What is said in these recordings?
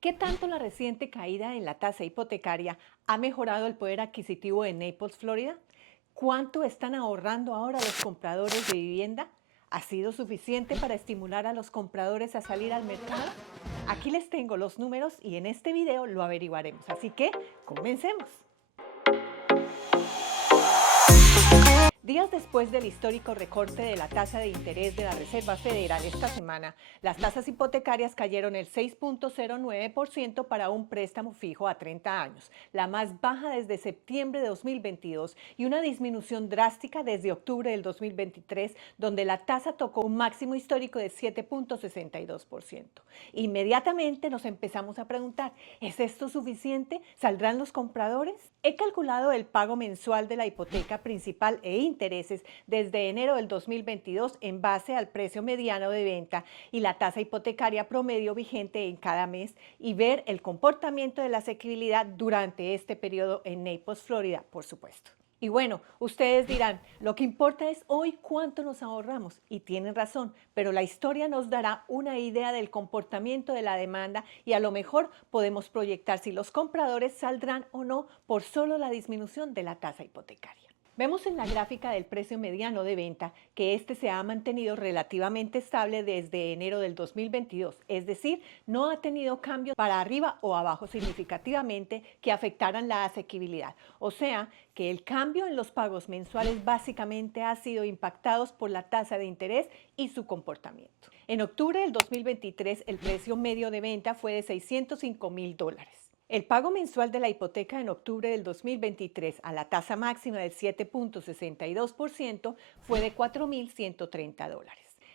¿Qué tanto la reciente caída en la tasa hipotecaria ha mejorado el poder adquisitivo en Naples, Florida? ¿Cuánto están ahorrando ahora los compradores de vivienda? ¿Ha sido suficiente para estimular a los compradores a salir al mercado? Aquí les tengo los números y en este video lo averiguaremos. Así que comencemos. Días después del histórico recorte de la tasa de interés de la Reserva Federal esta semana, las tasas hipotecarias cayeron el 6.09% para un préstamo fijo a 30 años, la más baja desde septiembre de 2022 y una disminución drástica desde octubre del 2023, donde la tasa tocó un máximo histórico de 7.62%. Inmediatamente nos empezamos a preguntar, ¿es esto suficiente? ¿Saldrán los compradores? He calculado el pago mensual de la hipoteca principal e intereses desde enero del 2022 en base al precio mediano de venta y la tasa hipotecaria promedio vigente en cada mes y ver el comportamiento de la asequibilidad durante este periodo en Naples, Florida, por supuesto. Y bueno, ustedes dirán, lo que importa es hoy cuánto nos ahorramos. Y tienen razón, pero la historia nos dará una idea del comportamiento de la demanda y a lo mejor podemos proyectar si los compradores saldrán o no por solo la disminución de la tasa hipotecaria. Vemos en la gráfica del precio mediano de venta que este se ha mantenido relativamente estable desde enero del 2022, es decir, no ha tenido cambios para arriba o abajo significativamente que afectaran la asequibilidad. O sea, que el cambio en los pagos mensuales básicamente ha sido impactados por la tasa de interés y su comportamiento. En octubre del 2023, el precio medio de venta fue de $605,000. El pago mensual de la hipoteca en octubre del 2023 a la tasa máxima del 7.62% fue de $4,130.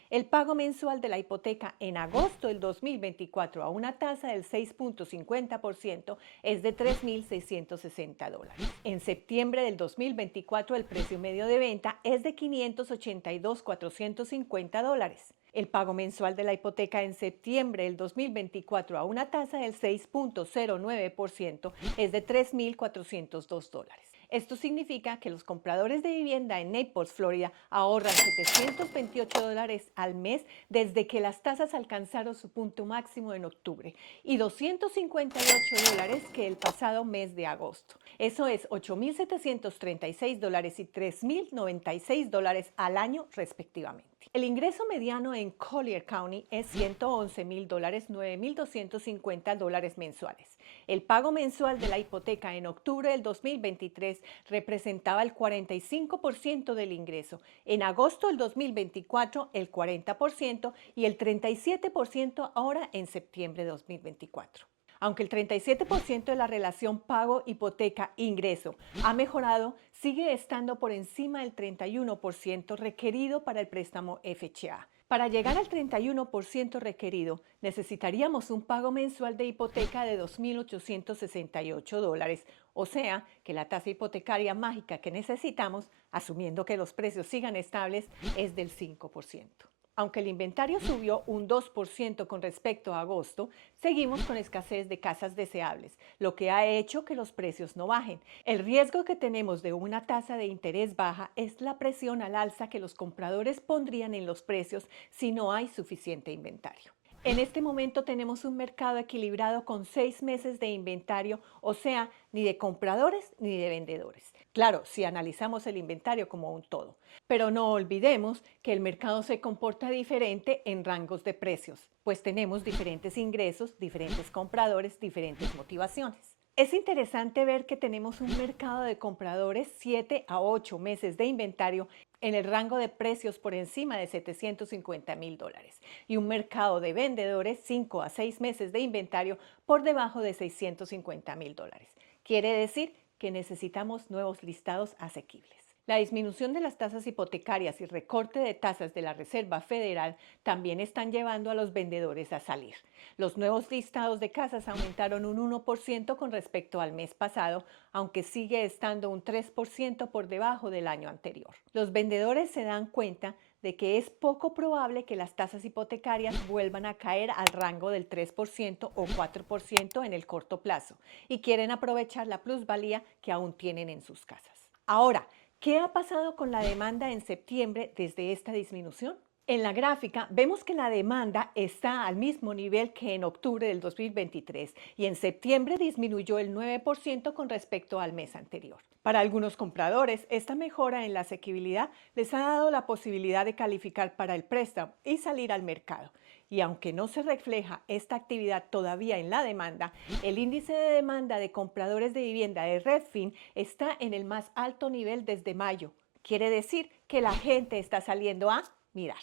El pago mensual de la hipoteca en agosto del 2024 a una tasa del 6.50% es de $3,660. En septiembre del 2024 el precio medio de venta es de $582,450. El pago mensual de la hipoteca en septiembre del 2024 a una tasa del 6.09% es de $3,402. Esto significa que los compradores de vivienda en Naples, Florida, ahorran $728 al mes desde que las tasas alcanzaron su punto máximo en octubre y $258 que el pasado mes de agosto. Eso es $8,736 y $3,096 al año respectivamente. El ingreso mediano en Collier County es $111,000, $9,250 mensuales. El pago mensual de la hipoteca en octubre del 2023 representaba el 45% del ingreso, en agosto del 2024 el 40% y el 37% ahora en septiembre de 2024. Aunque el 37% de la relación pago-hipoteca-ingreso ha mejorado, sigue estando por encima del 31% requerido para el préstamo FHA. Para llegar al 31% requerido, necesitaríamos un pago mensual de hipoteca de $2,868, o sea, que la tasa hipotecaria mágica que necesitamos, asumiendo que los precios sigan estables, es del 5%. Aunque el inventario subió un 2% con respecto a agosto, seguimos con escasez de casas deseables, lo que ha hecho que los precios no bajen. El riesgo que tenemos de una tasa de interés baja es la presión al alza que los compradores pondrían en los precios si no hay suficiente inventario. En este momento tenemos un mercado equilibrado con 6 meses de inventario, o sea, ni de compradores ni de vendedores. Claro, si analizamos el inventario como un todo. Pero no olvidemos que el mercado se comporta diferente en rangos de precios, pues tenemos diferentes ingresos, diferentes compradores, diferentes motivaciones. Es interesante ver que tenemos un mercado de compradores 7 a 8 meses de inventario en el rango de precios por encima de $750,000 y un mercado de vendedores 5 a 6 meses de inventario por debajo de $650,000. Quiere decir que necesitamos nuevos listados asequibles. La disminución de las tasas hipotecarias y recorte de tasas de la Reserva Federal también están llevando a los vendedores a salir. Los nuevos listados de casas aumentaron un 1% con respecto al mes pasado, aunque sigue estando un 3% por debajo del año anterior. Los vendedores se dan cuenta de que es poco probable que las tasas hipotecarias vuelvan a caer al rango del 3% o 4% en el corto plazo y quieren aprovechar la plusvalía que aún tienen en sus casas. Ahora, ¿qué ha pasado con la demanda en septiembre desde esta disminución? En la gráfica vemos que la demanda está al mismo nivel que en octubre del 2023 y en septiembre disminuyó el 9% con respecto al mes anterior. Para algunos compradores, esta mejora en la asequibilidad les ha dado la posibilidad de calificar para el préstamo y salir al mercado. Y aunque no se refleja esta actividad todavía en la demanda, el índice de demanda de compradores de vivienda de Redfin está en el más alto nivel desde mayo. Quiere decir que la gente está saliendo a mirar.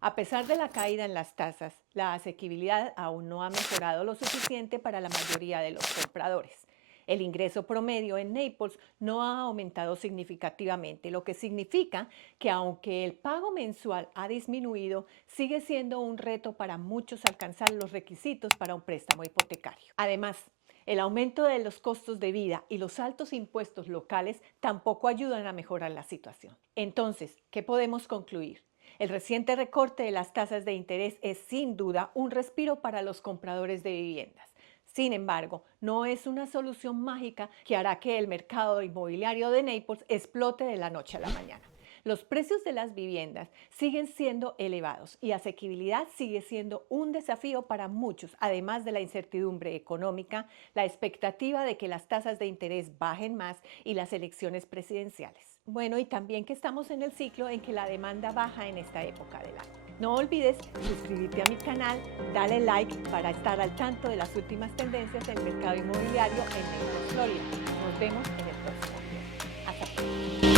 A pesar de la caída en las tasas, la asequibilidad aún no ha mejorado lo suficiente para la mayoría de los compradores. El ingreso promedio en Naples no ha aumentado significativamente, lo que significa que aunque el pago mensual ha disminuido, sigue siendo un reto para muchos alcanzar los requisitos para un préstamo hipotecario. Además, el aumento de los costos de vida y los altos impuestos locales tampoco ayudan a mejorar la situación. Entonces, ¿qué podemos concluir? El reciente recorte de las tasas de interés es sin duda un respiro para los compradores de viviendas. Sin embargo, no es una solución mágica que hará que el mercado inmobiliario de Naples explote de la noche a la mañana. Los precios de las viviendas siguen siendo elevados y asequibilidad sigue siendo un desafío para muchos, además de la incertidumbre económica, la expectativa de que las tasas de interés bajen más y las elecciones presidenciales. Bueno, y también que estamos en el ciclo en que la demanda baja en esta época del año. No olvides suscribirte a mi canal, dale like para estar al tanto de las últimas tendencias del mercado inmobiliario en Naples, Florida. Nos vemos en el próximo video. Hasta pronto.